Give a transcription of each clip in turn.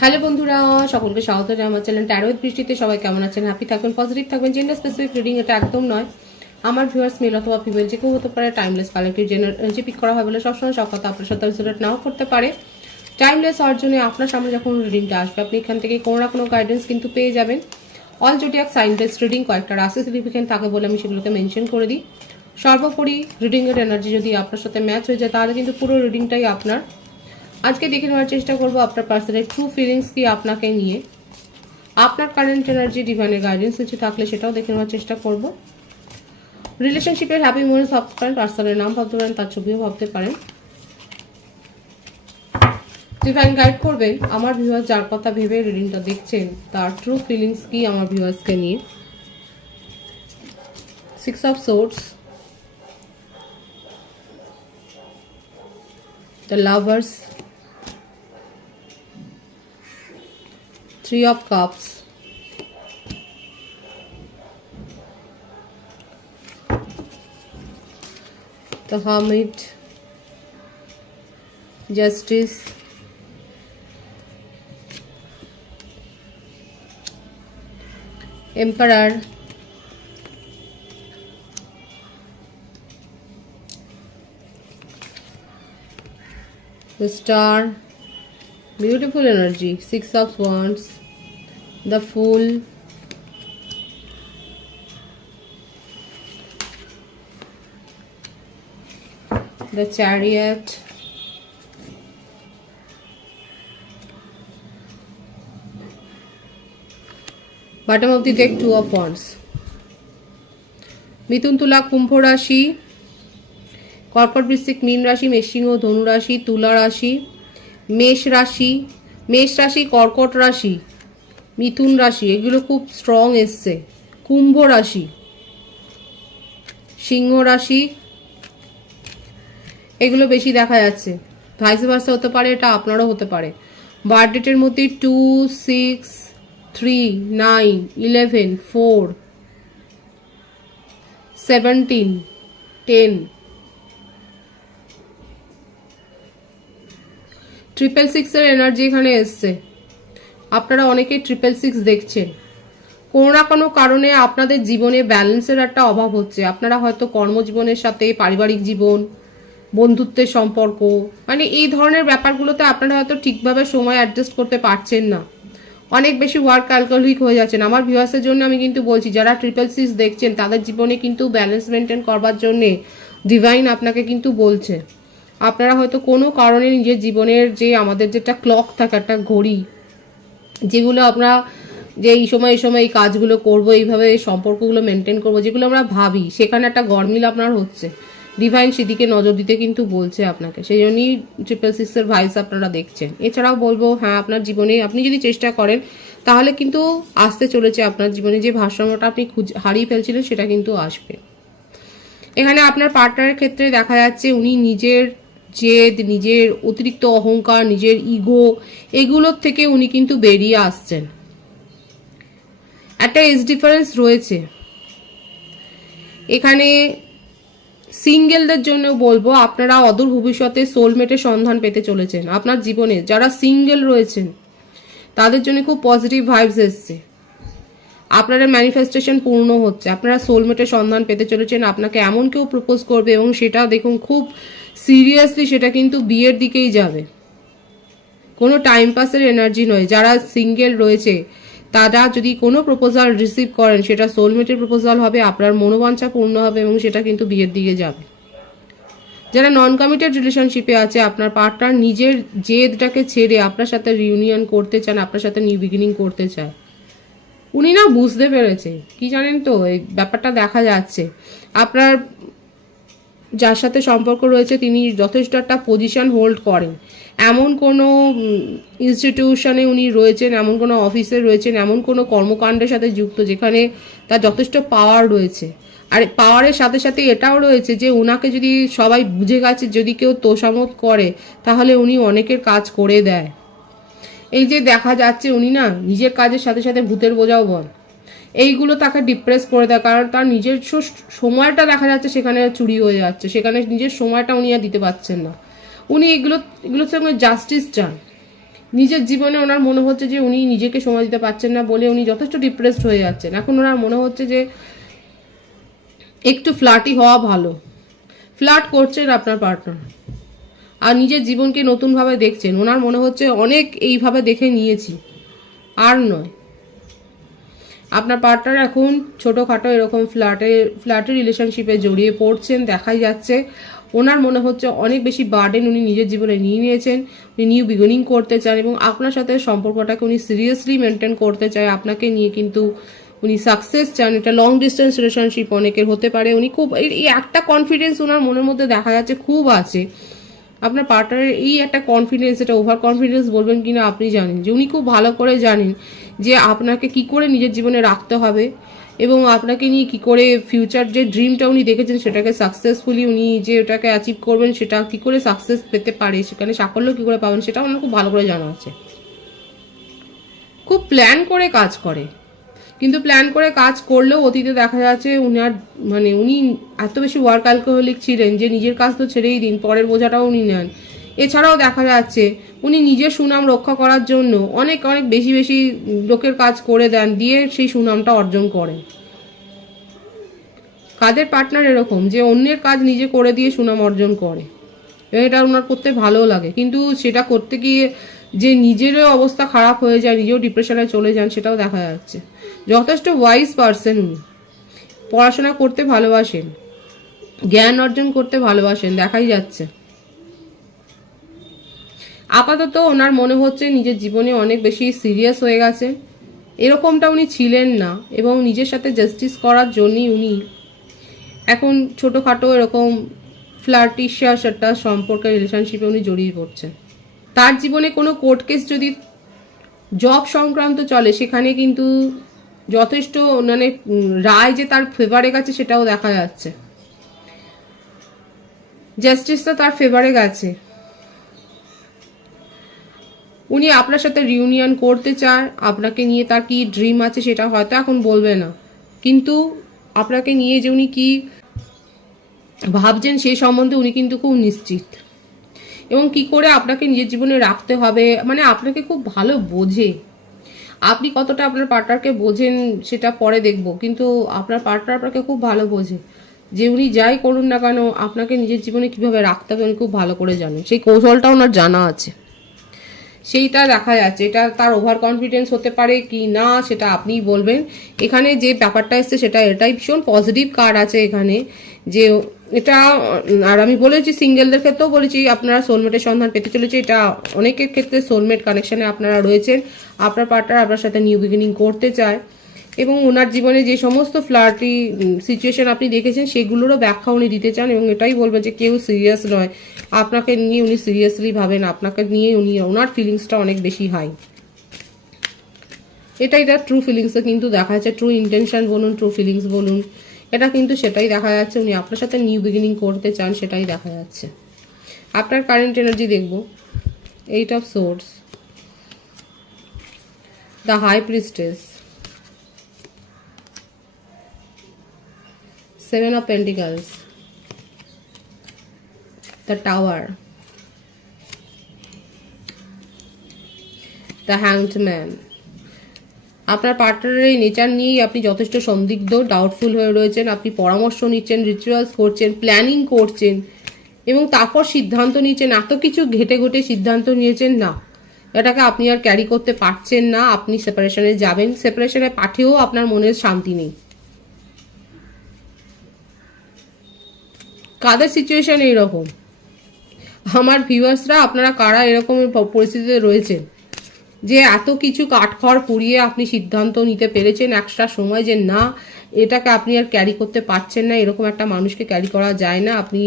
Hello বন্ধুরা, সকলকে স্বাগত জানাই আমার চ্যানেল ট্যারো উইথ বৃষ্টিতে। সবাই কেমন আছেন? হ্যাপি থাকবেন, পজিটিভ থাকবেন। জেন্ডার স্পেসিফিক রিডিং এটা একদম নয়। আমার ভিউয়ার্স মেল অথবা ফিমেল যে কেউ হতে পারে। টাইমলেস কালেক্টিভ যে পিক করা হয় বলে সবসময় সব কথা আপনার সাথে রিলেট নাও করতে পারে। টাইমলেস হওয়ার জন্য আপনার সামনে যখন রিডিংটা আসবে আপনি এখান থেকে কোনো না কোনো গাইডেন্স কিন্তু পেয়ে যাবেন। All zodiac sign based reading, কয়েকটা রাশি সিগনিফিকেন্ট থাকে বলে আমি সেগুলোকে মেনশন করে দিই। সর্বোপরি রিডিংয়ের এনার্জি যদি আপনার সাথে ম্যাচ হয়ে যায় তাহলে কিন্তু পুরো রিডিংটাই আপনার। আজকে দেখে নেওয়ার চেষ্টা করবো আপনার পার্সনের ট্রু ফিলিংস কি আপনাকে নিয়ে, আপনার কারেন্ট এনার্জি, ডিভাইনের গাইডেন্স কিছু থাকলে সেটাও দেখে নেওয়ার চেষ্টা করব। রিলেশনশিপের হ্যাপি মোমেন্টস ভাবতে পারেন, পার্সনের নাম ভাবতে পারেন, তার ছবিও ভাবতে পারেন। ডিভাইন গাইড করবেন আমার ভিউয়ার্স যার কথা ভেবে রিডিংটা দেখছেন তার ট্রু ফিলিংস কি আমার ভিউয়ার্সকে নিয়ে। 6 of swords, the lovers, 3 of cups, the hermit, justice, emperor, the star, beautiful energy, 6 of wands, the fool, the chariot, bottom of the deck 2 of wands. মিথুন, তুলা, কুম্ভ রাশি, কর্কট, বৃশ্চিক, মীন রাশি, মেষসিংহ, ধনু রাশি, তুলা রাশি, মেষ রাশি, কর্কট রাশি, মিথুন রাশি, এগুলো খুব স্ট্রং এসছে। কুম্ভ রাশি, সিংহ রাশি, এগুলো বেশি দেখা যাচ্ছে। ভাইস ভার্সা হতে পারে, এটা আপনারও হতে পারে। বার্থডেটের মধ্যে 2, 6, 3, 9, 11, 4, 17, 10, 666 এর এনার্জি এখানে এসছে। আপনারা অনেকে 666 দেখছেন। কোনো না কোনো কারণে আপনাদের জীবনে ব্যালেন্সের একটা অভাব হচ্ছে। আপনারা হয়তো কর্মজীবনের সাথে পারিবারিক জীবন, বন্ধুত্বের সম্পর্ক, মানে এই ধরনের ব্যাপারগুলোতে আপনারা হয়তো ঠিকভাবে সময় অ্যাডজাস্ট করতে পারছেন না। অনেক বেশি ওয়ার্ক অ্যালকোহলিক হয়ে যাচ্ছেন। আমার ভিউয়ার্সের জন্য আমি কিন্তু বলছি, যারা 666 দেখছেন তাদের জীবনে কিন্তু ব্যালেন্স মেনটেন করবার জন্যে ডিভাইন আপনাকে কিন্তু বলছে। আপনারা হয়তো কোনো কারণে নিজের জীবনের যে আমাদের যেটা ক্লক থাকে, একটা ঘড়ি, যেগুলো আমরা যে এই সময় এই কাজগুলো করব, এইভাবে সম্পর্কগুলো মেনটেন করব, যেগুলো আমরা ভাবি, সেখানে একটা গরমিল আপনার হচ্ছে। ডিভাইন সেদিকে নজর দিতে কিন্তু বলছে আপনাকে। সেই জন্যই 666 এর ভাইস আপনারা দেখছেন। এছাড়াও বলবো, হ্যাঁ, আপনার জীবনে আপনি যদি চেষ্টা করেন তাহলে কিন্তু আসতে চলেছে। আপনার জীবনে যে ভারসাম্যটা আপনি হারিয়ে ফেলছিলেন সেটা কিন্তু আসবে। এখানে আপনার পার্টনারের ক্ষেত্রে দেখা যাচ্ছে উনি নিজের জেদ, নিজের অতিরিক্ত অহংকার, নিজের ইগো, এগুলোর থেকে উনি কিন্তু বেরিয়ে আসছেন। একটা এজ ডিফারেন্স রয়েছে এখানে। সিঙ্গেলদের জন্য বলবো, আপনারা অদূর ভবিষ্যতে সোলমেটের সন্ধান পেতে চলেছেন। আপনার জীবনে যারা সিঙ্গেল রয়েছেন তাদের জন্য খুব পজিটিভ ভাইবস এসছে। আপনাদের ম্যানিফেস্টেশন পূর্ণ হচ্ছে। আপনারা সোলমেটের সন্ধান পেতে চলেছেন। আপনাকে এমন কেউ প্রপোজ করবে এবং সেটা দেখুন খুব সিরিয়াসলি, সেটা কিন্তু বিয়ের দিকেই যাবে। কোনো টাইম পাসের এনার্জি নয়। যারা সিঙ্গেল রয়েছে তারা যদি কোনো প্রপোজাল রিসিভ করেন সেটা সোলমেটের প্রপোজাল হবে, আপনার মনোবাঞ্ছা পূর্ণ হবে এবং সেটা কিন্তু বিয়ের দিকে যাবে। যারা নন কমিটেড রিলেশনশিপে আছে, আপনার পার্টনার নিজের জেদটাকে ছেড়ে আপনার সাথে রিউনিয়ন করতে চান, আপনার সাথে নিউ বিগিনিং করতে চায়। উনি না বুঝতে পেরেছে কি জানেন তো, এই ব্যাপারটা দেখা যাচ্ছে। আপনার যার সাথে সম্পর্ক রয়েছে তিনি যথেষ্ট একটা পজিশন হোল্ড করেন। এমন কোনো ইনস্টিটিউশনে উনি রয়েছেন, এমন কোনো অফিসে রয়েছেন, এমন কোনো কর্মকাণ্ডের সাথে যুক্ত যেখানে তার যথেষ্ট পাওয়ার রয়েছে। আর পাওয়ারের সাথে সাথে এটাও রয়েছে যে ওনাকে যদি সবাই বুঝে গেছে, যদি কেউ তোষামত করে তাহলে উনি অনেকের কাজ করে দেয়। এই যে দেখা যাচ্ছে উনি না নিজের কাজের সাথে সাথে ভূতের বোঝাও বল, এইগুলো তাকে ডিপ্রেস করে দেয়। কারণ তার নিজের সময়টা দেখা যাচ্ছে সেখানে চুরি হয়ে যাচ্ছে, সেখানে নিজের সময়টা উনি আর দিতে পারছেন না। উনি এগুলোর সঙ্গে জাস্টিস চান। নিজের জীবনে ওনার মনে হচ্ছে যে উনি নিজেকে সময় দিতে পারছেন না বলে উনি যথেষ্ট ডিপ্রেসড হয়ে যাচ্ছেন। এখন ওনার মনে হচ্ছে যে একটু ফ্লার্টি হওয়া ভালো। ফ্লার্ট করছেন আপনার পার্টনার, আর নিজের জীবনকে নতুনভাবে দেখছেন। ওনার মনে হচ্ছে অনেক এইভাবে দেখে নিয়েছি, আর নয়। আপনার পার্টনার এখন ছোটোখাটো এরকম ফ্ল্যাটে রিলেশনশিপে জড়িয়ে পড়ছেন দেখাই যাচ্ছে। ওনার মনে হচ্ছে অনেক বেশি বার্ডেন উনি নিজের জীবনে নিয়ে নিয়েছেন। উনি নিউ বিগিনিং করতে চান এবং আপনার সাথে সম্পর্কটাকে উনি সিরিয়াসলি মেনটেন করতে চায় আপনাকে নিয়ে, কিন্তু উনি সাকসেস চান। এটা লং ডিস্টেন্স রিলেশনশিপ অনেকের হতে পারে। উনি খুব এই একটা কনফিডেন্স ওনার মনের মধ্যে দেখা যাচ্ছে খুব আছে। আপনার পার্টনারের এই একটা কনফিডেন্স, এটা ওভার কনফিডেন্স বলবেন কিনা আপনি জানেন, যে উনি খুব ভালো করে জানেন যে আপনাকে কি করে নিজের জীবনে রাখতে হবে এবং আপনাকে নিয়ে কি করে ফিউচার যে ড্রিমটা উনি দেখেছেন সেটাকে সাকসেসফুলি উনি যে ওটাকে অ্যাচিভ করবেন, সেটা কি করে সাকসেস পেতে পারে, সেখানে সাফল্য কি করে পাবেন, সেটা ওনার খুব ভালো করে জানা আছে। খুব প্ল্যান করে কাজ করে, কিন্তু প্ল্যান করে কাজ করলেও অতীতে দেখা যাচ্ছে উনি এত বেশি ওয়ার্ক অ্যালকোহলিক ছিলেন যে নিজের কাজ তো ছেড়েই দিন, পরের বোঝাটাও উনি নেন। এছাড়াও দেখা যাচ্ছে উনি নিজের সুনাম রক্ষা করার জন্য অনেক অনেক বেশি বেশি লোকের কাজ করে দেন, দিয়ে সেই সুনামটা অর্জন করেন। কাদের পার্টনার এরকম যে অন্যের কাজ নিজে করে দিয়ে সুনাম অর্জন করে, এবং এটা ওনার করতে ভালোও লাগে, কিন্তু সেটা করতে গিয়ে যে নিজেরও অবস্থা খারাপ হয়ে যায়, নিজেও ডিপ্রেশনে চলে যান, সেটাও দেখা যাচ্ছে। যথেষ্ট ওয়াইজ পার্সন উনি, পড়াশোনা করতে ভালোবাসেন, জ্ঞান অর্জন করতে ভালোবাসেন দেখাই যাচ্ছে। আপাতত ওনার মনে হচ্ছে নিজের জীবনে অনেক বেশি সিরিয়াস হয়ে গেছে, এরকমটা উনি ছিলেন না, এবং নিজের সাথে জাস্টিস করার জন্যই উনি এখন ছোটোখাটো এরকম ফ্লার্টিশিয়াস একটা সম্পর্কে রিলেশনশিপে উনি জড়িয়ে পড়ছেন। তার জীবনে কোনো কোর্ট কেস যদি জব সংক্রান্ত চলে, সেখানে কিন্তু যথেষ্ট মানে রায় যে তার ফেভারে গেছে সেটাও দেখা যাচ্ছে। জাস্টিসটা তার ফেভারে গেছে। উনি আপনার সাথে রিউনিয়ন করতে চায়, আপনাকে নিয়ে তার কি ড্রিম আছে সেটা হয়তো এখন বলবে না, কিন্তু আপনাকে নিয়ে যে উনি কি ভাবছেন সেই সম্বন্ধে উনি কিন্তু খুব নিশ্চিত, এবং কি করে আপনাকে নিজের জীবনে রাখতে হবে মানে আপনাকে খুব ভালো বোঝে। আপনি কতটা আপনার পার্টনারকে বোঝেন সেটা পরে দেখব, কিন্তু আপনার পার্টনার আপনাকে খুব ভালো বোঝে, যে উনি যাই করুন না কেন আপনাকে নিজের জীবনে কিভাবে রাখতে হবে উনি খুব ভালো করে জানেন, সেই কৌশলটা ওনার জানা আছে, সেইটা দেখা যাচ্ছে। এটা তার ওভার কনফিডেন্স হতে পারে কি না সেটা আপনিই বলবেন। এখানে যে ব্যাপারটা এসছে সেটা এটাই ভীষণ পজিটিভ কার্ড আছে এখানে, যে এটা, আর আমি বলেছি সিঙ্গেলদের ক্ষেত্রেও বলেছি আপনারা সোলমেটের সন্ধান পেতে চলেছে। এটা অনেকের ক্ষেত্রে সোলমেট কানেকশনে আপনারা রয়েছেন, আপনার পার্টনার আপনার সাথে নিউ বিগিনিং করতে চায়, এবং ওনার জীবনে যে সমস্ত ফ্লার্টি সিচুয়েশন আপনি দেখেছেন সেগুলোরও ব্যাখ্যা উনি দিতে চান, এবং এটাই বলবেন যে কেউ সিরিয়াস নয়, আপনাকে নিয়ে উনি সিরিয়াসলি ভাবেন, আপনাকে নিয়ে ওনার ফিলিংসটা অনেক বেশি হাই। এটাই তার ট্রু ফিলিংসে কিন্তু দেখা যাচ্ছে, ট্রু ইন্টেনশন বলুন, ট্রু ফিলিংস বলুন, এটা কিন্তু সেটাই দেখা যাচ্ছে। উনি আপনার সাথে নিউ বিগিনিং করতে চান, সেটাই দেখা যাচ্ছে। আপনার কারেন্ট এনার্জি দেখব, 8 of Swords, the High Priestess, 7 of Pentacles, the Tower, the Hanged Man। আপনার পার্টনারের এই নেচার নিয়েই আপনি যথেষ্ট সন্দিগ্ধ, ডাউটফুল হয়ে রয়েছেন। আপনি পরামর্শ নিচ্ছেন, রিচুয়ালস করছেন, প্ল্যানিং করছেন, এবং তারপর সিদ্ধান্ত নিচ্ছেন। এত কিছু ঘেটে ঘুটে সিদ্ধান্ত নিয়েছেন না, এটাকে আপনি আর ক্যারি করতে পারছেন না, আপনি সেপারেশনে যাবেন। সেপারেশনে পাঠিয়েও আপনার মনের শান্তি নেই। কাদের সিচুয়েশন এইরকম আমার ভিউয়ার্সরা, আপনারা কারা এরকম পরিস্থিতিতে রয়েছেন যে এত কিছু কাঠখড় পুড়িয়ে আপনি সিদ্ধান্ত নিতে পেরেছেন একটা সময় যে না এটাকে আপনি আর ক্যারি করতে পারছেন না, এরকম একটা মানুষকে ক্যারি করা যায় না। আপনি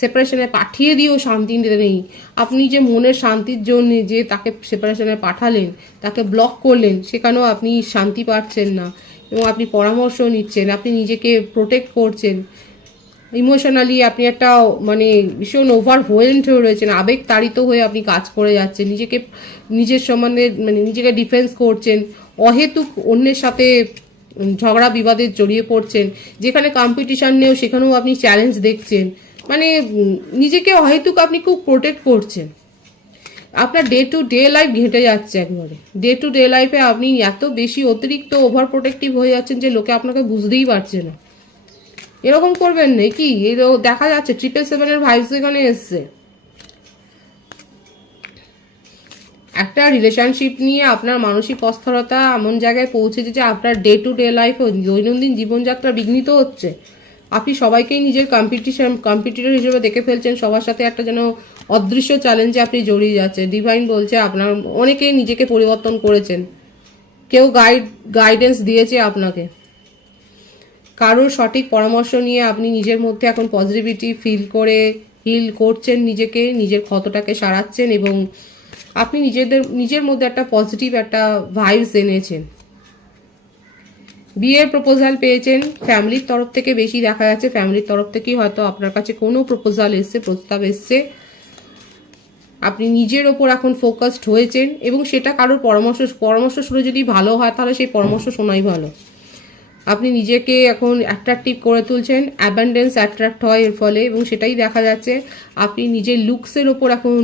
সেপারেশনে পাঠিয়ে দিয়েও শান্তি নেই। আপনি যে মনের শান্তির জন্য যে তাকে সেপারেশনে পাঠালেন, তাকে ব্লক করলেন, সেখানেও আপনি শান্তি পাচ্ছেন না, এবং আপনি পরামর্শ নিচ্ছেন, আপনি নিজেকে প্রোটেক্ট করছেন। ইমোশনালি আপনি একটা মানে ভীষণ ওভারওয়েলড হয়ে রয়েছেন, আবেগ তাড়িত হয়ে আপনি কাজ করে যাচ্ছেন, নিজের সম্বন্ধে মানে নিজেকে ডিফেন্স করছেন, অহেতুক অন্যের সাথে ঝগড়া বিবাদে জড়িয়ে পড়ছেন, যেখানে কম্পিটিশন নেও সেখানেও আপনি চ্যালেঞ্জ দেখছেন, মানে নিজেকে অহেতুক আপনি খুব প্রোটেক্ট করছেন। আপনার ডে টু ডে লাইফ ঘেঁটে যাচ্ছে একবারে। ডে টু ডে লাইফে আপনি এত বেশি অতিরিক্ত ওভার প্রোটেক্টিভ হয়ে যাচ্ছেন যে লোকে আপনাকে বুঝতেই পারছে না। এরকম করবেন না কি, দেখা যাচ্ছে 777-এর ভাইবস এখানে এসছে। একটা রিলেশনশিপ নিয়ে আপনার মানসিক অস্থিরতা এমন জায়গায় পৌঁছেছে যে আপনার ডে টু ডে লাইফে দৈনন্দিন জীবনযাত্রা বিঘ্নিত হচ্ছে। আপনি সবাইকেই নিজের কম্পিটিটর হিসেবে দেখে ফেলছেন, সবার সাথে একটা যেন অদৃশ্য চ্যালেঞ্জে আপনি জড়িয়ে যাচ্ছেন। ডিভাইন বলছে আপনার অনেকেই নিজেকে পরিবর্তন করেছেন, কেউ গাইডেন্স দিয়েছে আপনাকে, কারোর সঠিক পরামর্শ নিয়ে আপনি নিজের মধ্যে এখন পজিটিভিটি ফিল করে হিল করছেন, নিজেকে নিজের ক্ষতটাকে সারাচ্ছেন এবং আপনি নিজের মধ্যে একটা পজিটিভ একটা ভাইবস এনেছেন। বিয়ের প্রপোজাল পেয়েছেন ফ্যামিলির তরফ থেকে, বেশি দেখা যাচ্ছে ফ্যামিলির তরফ থেকেই হয়তো আপনার কাছে কোনো প্রপোজাল এসছে, প্রস্তাব এসছে। আপনি নিজের ওপর এখন ফোকাসড হয়েছেন এবং সেটা কারোর পরামর্শ শুনে যদি ভালো হয় তাহলে সেই পরামর্শ শোনাই ভালো। আপনি নিজেকে এখন অ্যাট্রাকটিভ করে তুলছেন, অ্যাবান্ডেন্স অ্যাট্রাক্ট হয় এর ফলে, এবং সেটাই দেখা যাচ্ছে। আপনি নিজের লুকসের ওপর এখন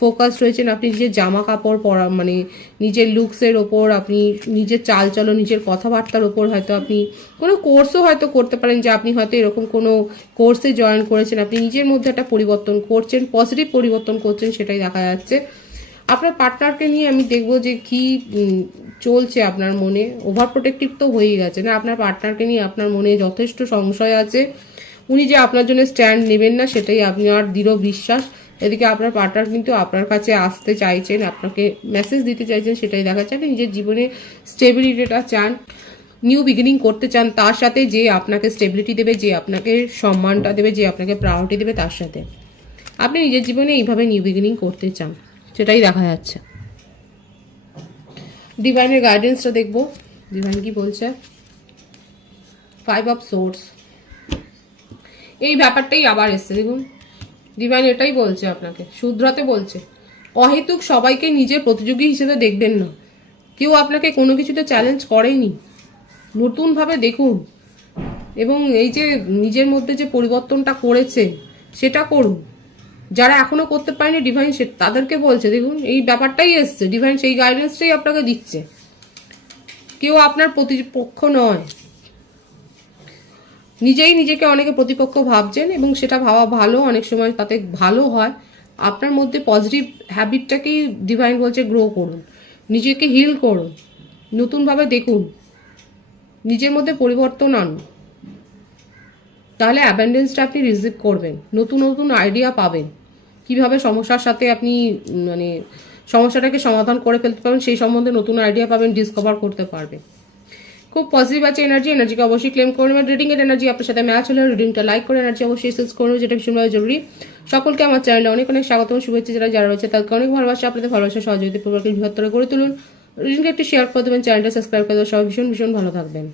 ফোকাসড রয়েছেন। আপনি নিজের জামা কাপড় পরা মানে নিজের লুকসের ওপর, আপনি নিজের চালচলন, নিজের কথাবার্তার ওপর হয়তো আপনি কোনো কোর্সও হয়তো করতে পারেন, যে আপনি হয়তো এরকম কোনো কোর্সে জয়েন করেছেন। আপনি নিজের মধ্যে একটা পরিবর্তন করছেন, পজিটিভ পরিবর্তন করছেন, সেটাই দেখা যাচ্ছে। আপনার পার্টনারকে নিয়ে আমি দেখবো যে কি চলছে আপনার মনে। ওভার প্রোটেক্টিভ তো হয়েই গেছে না, আপনার পার্টনারকে নিয়ে আপনার মনে যথেষ্ট সংশয় আছে। উনি যে আপনার জন্য স্ট্যান্ড নেবেন না সেটাই আপনার দৃঢ় বিশ্বাস। এদিকে আপনার পার্টনার কিন্তু আপনার কাছে আসতে চাইছেন, আপনাকে মেসেজ দিতে চাইছেন, সেটাই দেখা যাচ্ছে। আপনি নিজের জীবনে স্টেবিলিটিটা চান, নিউ বিগিনিং করতে চান, তার সাথে যে আপনাকে স্টেবিলিটি দেবে, যে আপনাকে সম্মানটা দেবে, যে আপনাকে প্রায়োরিটি দেবে, তার সাথে আপনি নিজের জীবনে এইভাবে নিউ বিগিনিং করতে চান, সেটাই দেখা যাচ্ছে। ডিভাইনের গাইডেন্সটা দেখবো, ডিভাইন কি বলছে। 5 অফ সোর্স, এই ব্যাপারটাই আবার এসছে দেখুন। ডিভাইন এটাই বলছে, আপনাকে শুধরাতে বলছে। অহেতুক সবাইকে নিজের প্রতিযোগী হিসেবে দেখবেন না। কেউ আপনাকে কোনো কিছুতে চ্যালেঞ্জ করেনি, নতুনভাবে দেখুন এবং এই যে নিজের মধ্যে যে পরিবর্তনটা করেছে সেটা করুন। যারা এখনো করতে পারেনি ডিভাইন তাদেরকে বলছে, দেখুন এই ব্যাপারটাই এসছে। ডিভাইন সেই গাইডেন্সটাই আপনাকে দিচ্ছে। কেউ আপনার প্রতিপক্ষ নয়, নিজেই নিজেকে অনেকে প্রতিপক্ষ ভাবছেন এবং সেটা ভাবা ভালো, অনেক সময় তাতে ভালো হয়। আপনার মধ্যে পজিটিভ হ্যাবিটটাকেই ডিভাইন বলছে গ্রো করুন, নিজেকে হিল করুন, নতুনভাবে দেখুন, নিজের মধ্যে পরিবর্তন আনুন, তাহলে অ্যাবান্ডেন্সটা আপনি রিসিভ করবেন, নতুন নতুন আইডিয়া পাবেন, কিভাবে সমস্যার সাথে আপনি মানে সমস্যাটাকে সমাধান করে ফেলতে পারবেন, সেই সম্বন্ধে নতুন আইডিয়া পাবেন, ডিসকভার করতে পারবেন। খুব পজিটিভ আছে এনার্জিকে অবশ্যই ক্লেম করে নেবেন। রিডিং এর এনার্জি আপনার সাথে ম্যাচ হলে রিডিংটা লাইক করে এনার্জি অবশ্যই সেলস করে নেবেন, যেটা ভীষণভাবে জরুরি। সকলকে আমার চ্যানেলে অনেক অনেক স্বাগত ও শুভেচ্ছা। যারা রয়েছে তাদেরকে অনেক ভালোবাসা, আপনাদের ভালোবাসা সহযোগিতা পূর্বক বৃহত্তর করে তুলুন। রিডিংটা একটু শেয়ার করে দেবেন, চ্যানেলটা সাবস্ক্রাইব করে দেবেন। সবাই ভীষণ ভীষণ ভালো থাকবেন।